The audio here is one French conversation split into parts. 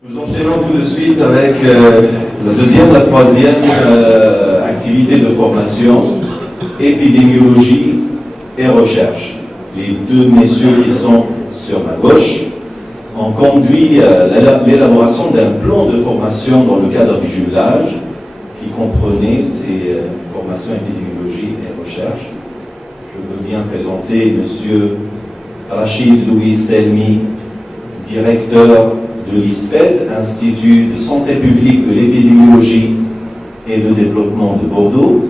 Nous enchaînons tout de suite avec la deuxième, la troisième activité de formation, épidémiologie et recherche. Les deux messieurs qui sont sur ma gauche ont conduit l'élaboration d'un plan de formation dans le cadre du jumelage qui comprenait ces formations épidémiologie et recherche. Je veux bien présenter monsieur Rachid Louis Selmi, directeur de l'ISPED, Institut de santé publique de l'épidémiologie et de développement de Bordeaux,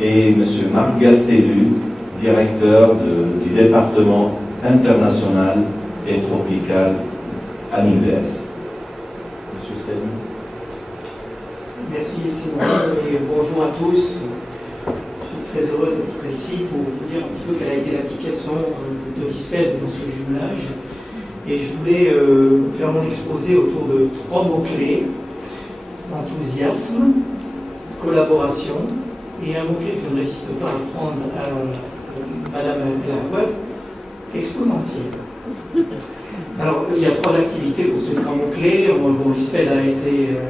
et M. Marc Gastelu, directeur du département international et tropical à l'INVS. M. Selmi. Merci Simon et bonjour à tous. Je suis très heureux d'être ici pour vous dire un petit peu quelle a été l'application de l'ISPED dans ce jumelage. Et je voulais faire mon exposé autour de trois mots-clés: enthousiasme, collaboration et un mot-clé que je ne résiste pas à prendre à Madame Elarquois, exponentiel. Alors, il y a trois activités pour ces trois mots-clés. Bon, l'ISPED a été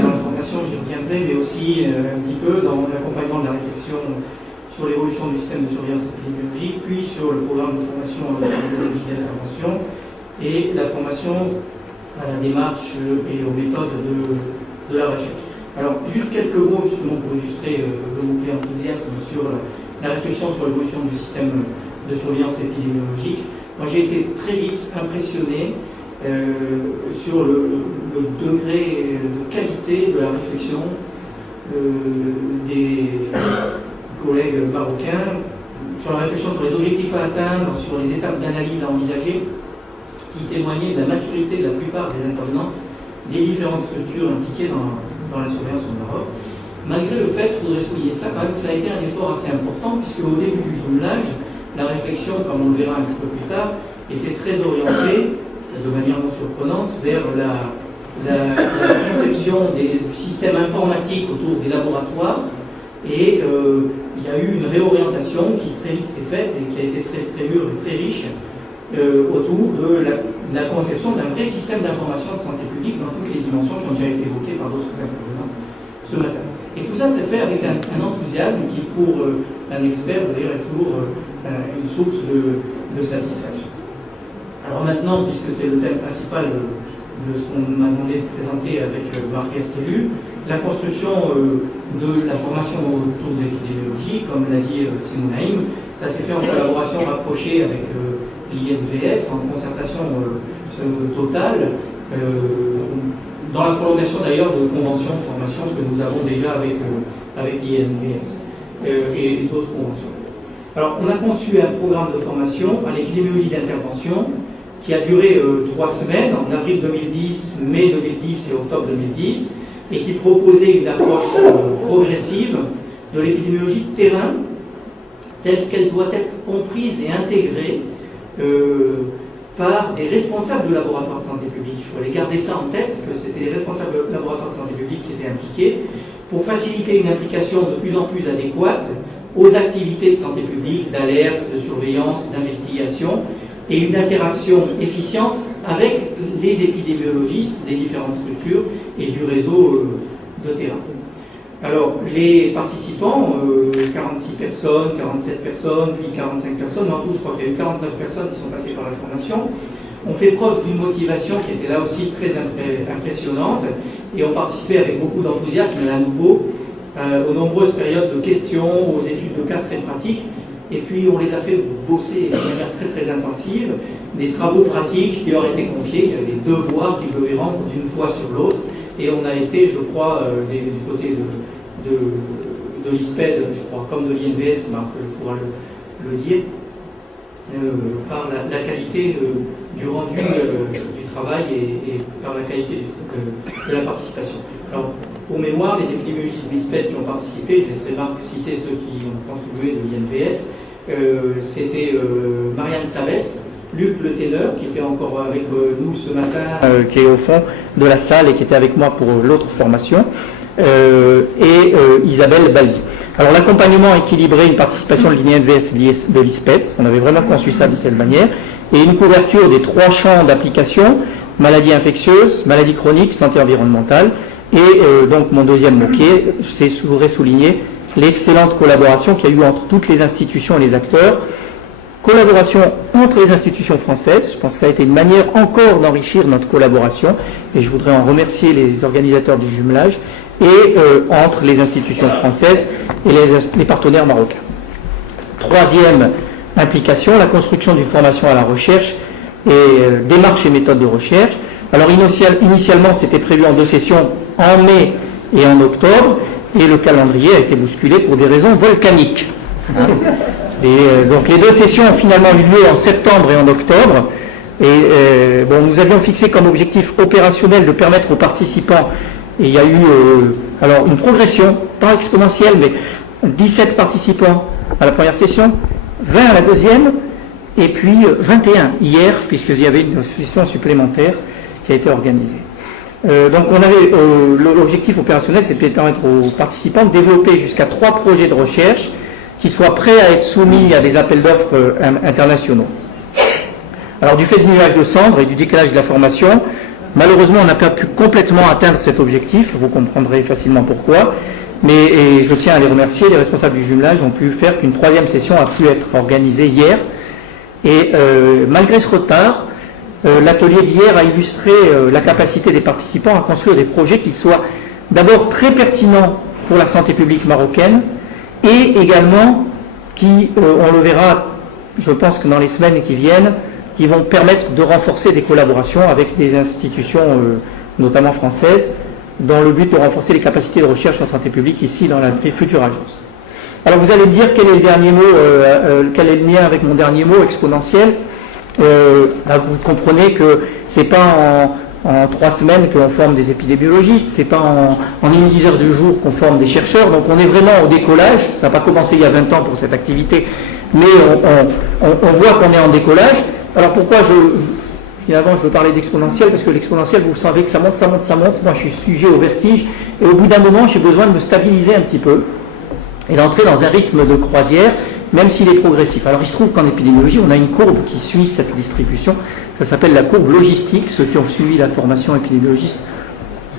dans la formation, j'y reviendrai, mais aussi un petit peu dans l'accompagnement de la réflexion sur l'évolution du système de surveillance épidémiologique, puis sur le programme de formation en épidémiologie d'intervention et la formation à la démarche et aux méthodes de la recherche. Alors, juste quelques mots justement pour illustrer le mot-clé enthousiasme sur la réflexion sur l'évolution du système de surveillance épidémiologique. Moi, j'ai été très vite impressionné sur le degré de qualité de la réflexion des collègues marocains, sur la réflexion sur les objectifs à atteindre, sur les étapes d'analyse à envisager, qui témoignait de la maturité de la plupart des intervenants des différentes structures impliquées dans la surveillance au Maroc. Malgré le fait, je voudrais souligner ça quand même, que ça a été un effort assez important, puisque au début du jumelage, la réflexion, comme on le verra un petit peu plus tard, était très orientée, de manière non surprenante, vers la conception du système informatique autour des laboratoires. Et il y a eu une réorientation qui très vite s'est faite et qui a été très, très mûre et très riche autour de la conception d'un vrai système d'information de santé publique dans toutes les dimensions qui ont déjà été évoquées par d'autres intervenants ce matin. Et tout ça s'est fait avec un enthousiasme qui, pour un expert, d'ailleurs, est toujours une source de satisfaction. Alors maintenant, puisque c'est le thème principal de ce qu'on m'a demandé de présenter avec Marc Gastelu, la construction de la formation autour de l'épidémiologie, comme l'a dit Simon Naïm, ça s'est fait en collaboration rapprochée avec l'INVS, en concertation totale, dans la prolongation d'ailleurs de conventions de formation que nous avons déjà avec l'INVS et d'autres conventions. Alors, on a conçu un programme de formation à l'épidémiologie d'intervention qui a duré 3 semaines, en avril 2010, mai 2010 et octobre 2010, et qui proposait une approche progressive de l'épidémiologie de terrain telle qu'elle doit être comprise et intégrée par des responsables de laboratoires de santé publique. Il fallait garder ça en tête, que c'était les responsables de laboratoires de santé publique qui étaient impliqués, pour faciliter une implication de plus en plus adéquate aux activités de santé publique, d'alerte, de surveillance, d'investigation, et une interaction efficiente avec les épidémiologistes des différentes structures et du réseau de terrain. Alors, les participants, 46 personnes, 47 personnes, puis 45 personnes, en tout, je crois qu'il y a eu 49 personnes qui sont passées par la formation, ont fait preuve d'une motivation qui était là aussi très impressionnante et ont participé avec beaucoup d'enthousiasme, à nouveau, aux nombreuses périodes de questions, aux études de cas très pratiques, et puis on les a fait bosser de manière très très intensive, des travaux pratiques qui leur étaient confiés, il y avait des devoirs qu'ils devaient rendre d'une fois sur l'autre, et on a été, je crois, du côté de l'ISPED, je crois, comme de l'INVS, Marc pourra le dire, par la qualité du rendu du travail et par la qualité de la participation. Alors, pour mémoire, les épidémiologistes de l'ISPED qui ont participé, je laisserai Marc citer ceux qui ont contribué de l'INVS, c'était Marianne Savès, Luc Le Téneur, qui était encore avec nous ce matin, qui est au fond de la salle et qui était avec moi pour l'autre formation, et Isabelle Bali. Alors l'accompagnement équilibré, une participation de l'INVS de l'ISPED, on avait vraiment conçu ça de cette manière, et une couverture des 3 champs d'application maladies infectieuses, maladies chroniques, santé environnementale. Et donc mon deuxième mot-clé, je voudrais souligner l'excellente collaboration qu'il y a eu entre toutes les institutions et les acteurs. Collaboration entre les institutions françaises, je pense que ça a été une manière encore d'enrichir notre collaboration, et je voudrais en remercier les organisateurs du jumelage, et entre les institutions françaises et les partenaires marocains. Troisième implication, la construction d'une formation à la recherche et démarches et méthodes de recherche. Alors initialement c'était prévu en 2 sessions, en mai et en octobre, et le calendrier a été bousculé pour des raisons volcaniques. Et donc les 2 sessions ont finalement eu lieu en septembre et en octobre. Et nous avions fixé comme objectif opérationnel de permettre aux participants, et il y a eu alors une progression, pas exponentielle, mais 17 participants à la première session, 20 à la deuxième, et puis 21 hier, puisqu'il y avait une session supplémentaire qui a été organisée. Donc on avait l'objectif opérationnel, c'était de permettre aux participants de développer jusqu'à 3 projets de recherche qui soient prêts à être soumis à des appels d'offres internationaux. Alors du fait du nuage de cendres et du décalage de la formation, malheureusement on n'a pas pu complètement atteindre cet objectif, vous comprendrez facilement pourquoi, mais je tiens à les remercier, les responsables du jumelage ont pu faire qu'une 3e session a pu être organisée hier, et malgré ce retard, l'atelier d'hier a illustré la capacité des participants à construire des projets qui soient d'abord très pertinents pour la santé publique marocaine et également qui, on le verra, je pense que dans les semaines qui viennent, qui vont permettre de renforcer des collaborations avec des institutions, notamment françaises, dans le but de renforcer les capacités de recherche en santé publique ici dans la future agence. Alors vous allez me dire quel est le dernier mot, quel est le lien avec mon dernier mot, exponentiel. Vous comprenez que c'est pas en 3 semaines qu'on forme des épidémiologistes, c'est pas en une dizaine de jours qu'on forme des chercheurs, donc on est vraiment au décollage. Ça n'a pas commencé il y a 20 ans pour cette activité, mais on voit qu'on est en décollage. Alors pourquoi finalement je veux parler d'exponentiel, parce que l'exponentiel, vous savez que ça monte, ça monte, ça monte. Moi je suis sujet au vertige, et au bout d'un moment j'ai besoin de me stabiliser un petit peu et d'entrer dans un rythme de croisière, même s'il est progressif. Alors il se trouve qu'en épidémiologie, on a une courbe qui suit cette distribution, ça s'appelle la courbe logistique. Ceux qui ont suivi la formation épidémiologiste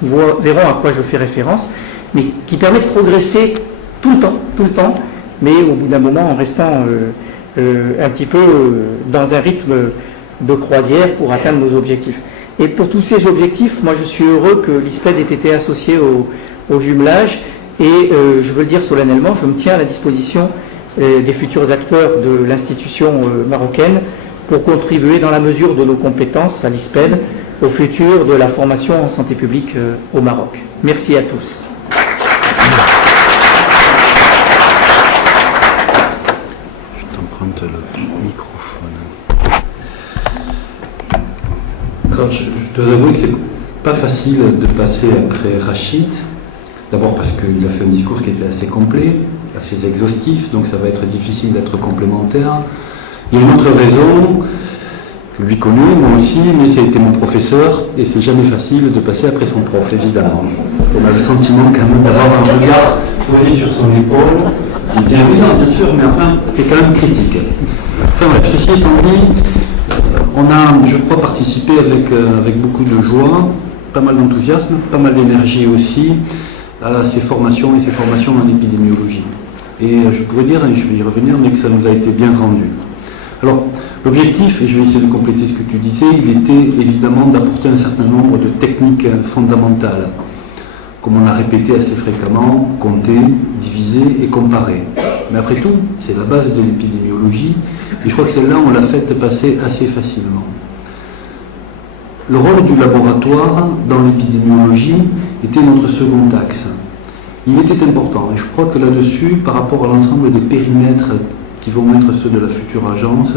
verront à quoi je fais référence, mais qui permet de progresser tout le temps, mais au bout d'un moment en restant un petit peu dans un rythme de croisière pour atteindre nos objectifs. Et pour tous ces objectifs, moi je suis heureux que l'ISPED ait été associé au jumelage, et je veux le dire solennellement, je me tiens à la disposition des futurs acteurs de l'institution marocaine pour contribuer dans la mesure de nos compétences à l'ISPED au futur de la formation en santé publique au Maroc. Merci à tous. Je t'emprunte le microphone. Alors, je dois avouer que c'est pas facile de passer après Rachid. D'abord parce qu'il a fait un discours qui était assez complet, assez exhaustif, donc ça va être difficile d'être complémentaire. Il y a une autre raison, que lui connaît, moi aussi, mais c'était mon professeur, et c'est jamais facile de passer après son prof, évidemment. On a le sentiment quand même d'avoir un regard posé sur son épaule, qui est bienveillant bien sûr, mais enfin, qui est quand même critique. Enfin bref, ceci étant dit, on a, je crois, participé avec beaucoup de joie, pas mal d'enthousiasme, pas mal d'énergie aussi, à ces formations et ces formations en épidémiologie. Et je pourrais dire, et je vais y revenir, mais que ça nous a été bien rendu. Alors, l'objectif, et je vais essayer de compléter ce que tu disais, il était évidemment d'apporter un certain nombre de techniques fondamentales, comme on l'a répété assez fréquemment, compter, diviser et comparer. Mais après tout, c'est la base de l'épidémiologie, et je crois que celle-là, on l'a faite passer assez facilement. Le rôle du laboratoire dans l'épidémiologie était notre second axe. Il était important, et je crois que là-dessus, par rapport à l'ensemble des périmètres qui vont être ceux de la future agence,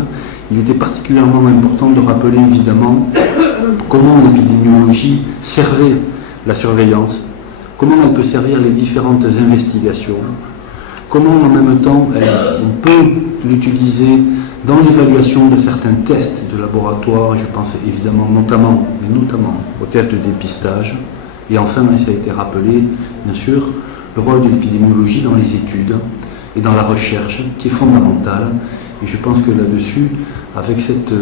il était particulièrement important de rappeler évidemment comment l'épidémiologie servait la surveillance, comment elle peut servir les différentes investigations, comment en même temps on peut l'utiliser dans l'évaluation de certains tests de laboratoire, je pense évidemment notamment aux tests de dépistage, et enfin, ça a été rappelé, bien sûr, le rôle de l'épidémiologie dans les études et dans la recherche, qui est fondamentale, et je pense que là-dessus, avec cette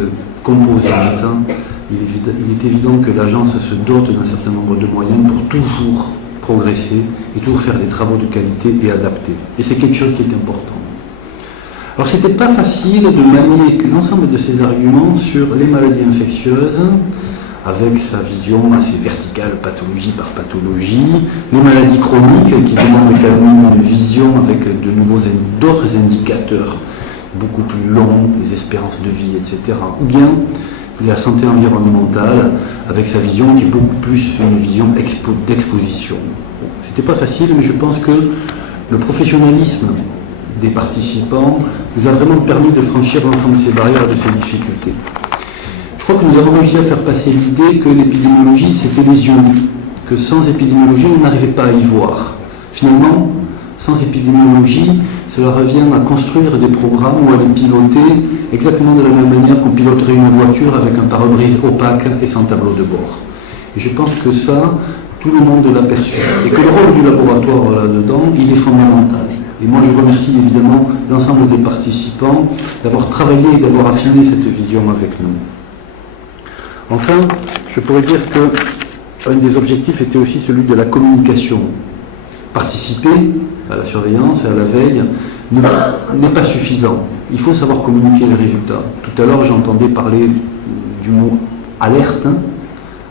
composante, il est évident que l'agence se dote d'un certain nombre de moyens pour toujours progresser et toujours faire des travaux de qualité et adaptés. Et c'est quelque chose qui est important. Alors c'était pas facile de manier l'ensemble de ces arguments sur les maladies infectieuses, avec sa vision assez verticale, pathologie par pathologie, les maladies chroniques qui demandent quand même une vision avec d'autres indicateurs beaucoup plus longs, les espérances de vie, etc. Ou bien la santé environnementale avec sa vision qui est beaucoup plus une vision d'exposition. C'était pas facile, mais je pense que le professionnalisme des participants nous a vraiment permis de franchir l'ensemble de ces barrières et de ces difficultés. Je crois que nous avons réussi à faire passer l'idée que l'épidémiologie c'était les yeux, que sans épidémiologie on n'arrivait pas à y voir. Finalement, sans épidémiologie, cela revient à construire des programmes ou à les piloter exactement de la même manière qu'on piloterait une voiture avec un pare-brise opaque et sans tableau de bord. Et je pense que ça, tout le monde l'a perçu. Et que le rôle du laboratoire là-dedans, il est fondamental. Et moi, je remercie évidemment l'ensemble des participants d'avoir travaillé et d'avoir affiné cette vision avec nous. Enfin, je pourrais dire qu'un des objectifs était aussi celui de la communication. Participer à la surveillance et à la veille n'est pas suffisant. Il faut savoir communiquer les résultats. Tout à l'heure, j'entendais parler du mot alerte.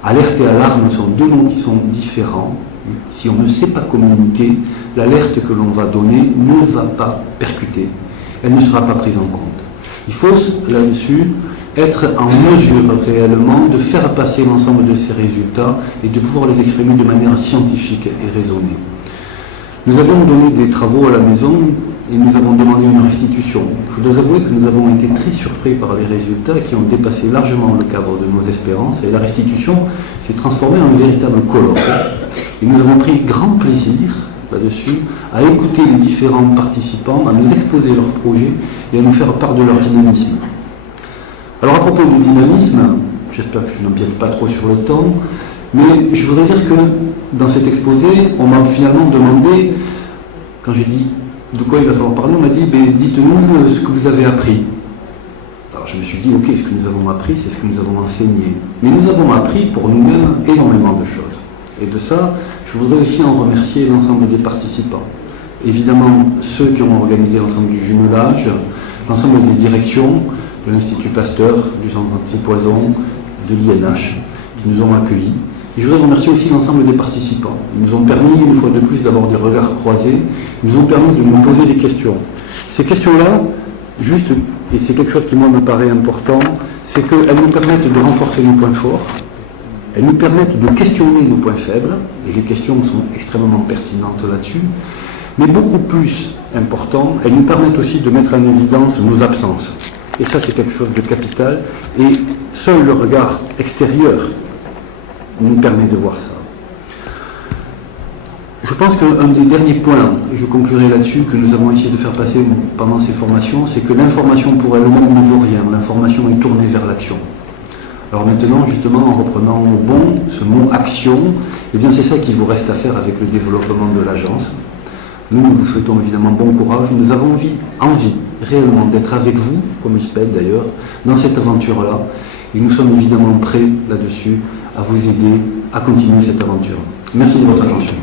Alerte et alarme sont deux mots qui sont différents. Si on ne sait pas communiquer, l'alerte que l'on va donner ne va pas percuter. Elle ne sera pas prise en compte. Il faut là-dessus être en mesure réellement de faire passer l'ensemble de ces résultats et de pouvoir les exprimer de manière scientifique et raisonnée. Nous avons donné des travaux à la maison et nous avons demandé une restitution. Je dois avouer que nous avons été très surpris par les résultats qui ont dépassé largement le cadre de nos espérances et la restitution s'est transformée en un véritable colloque. Et nous avons pris grand plaisir là-dessus à écouter les différents participants, à nous exposer leurs projets et à nous faire part de leur dynamisme. Alors à propos du dynamisme, j'espère que je n'empiète pas trop sur le temps, mais je voudrais dire que dans cet exposé, on m'a finalement demandé, quand j'ai dit de quoi il va falloir parler, on m'a dit dites-nous ce que vous avez appris. Alors je me suis dit ok, ce que nous avons appris, c'est ce que nous avons enseigné. Mais nous avons appris pour nous-mêmes énormément de choses. Et de ça, je voudrais aussi en remercier l'ensemble des participants. Évidemment, ceux qui ont organisé l'ensemble du jumelage, l'ensemble des directions de l'Institut Pasteur, du Centre Antipoison, de l'INH, qui nous ont accueillis. Et je voudrais remercier aussi l'ensemble des participants. Ils nous ont permis, une fois de plus, d'avoir des regards croisés. Ils nous ont permis de nous poser des questions. Ces questions-là, juste, et c'est quelque chose qui, moi, me paraît important, c'est qu'elles nous permettent de renforcer nos points forts, elles nous permettent de questionner nos points faibles, et les questions sont extrêmement pertinentes là-dessus, mais beaucoup plus important, elles nous permettent aussi de mettre en évidence nos absences. Et ça, c'est quelque chose de capital, et seul le regard extérieur nous permet de voir ça. Je pense qu'un des derniers points, et je conclurai là-dessus, que nous avons essayé de faire passer pendant ces formations, c'est que l'information pour elle-même ne vaut rien. L'information est tournée vers l'action. Alors maintenant, justement, en reprenant au bon ce mot « action », eh bien c'est ça qu'il vous reste à faire avec le développement de l'agence. Nous vous souhaitons évidemment bon courage. Nous avons envie réellement d'être avec vous, comme ISPED d'ailleurs, dans cette aventure-là. Et nous sommes évidemment prêts là-dessus à vous aider à continuer cette aventure. Merci de votre attention.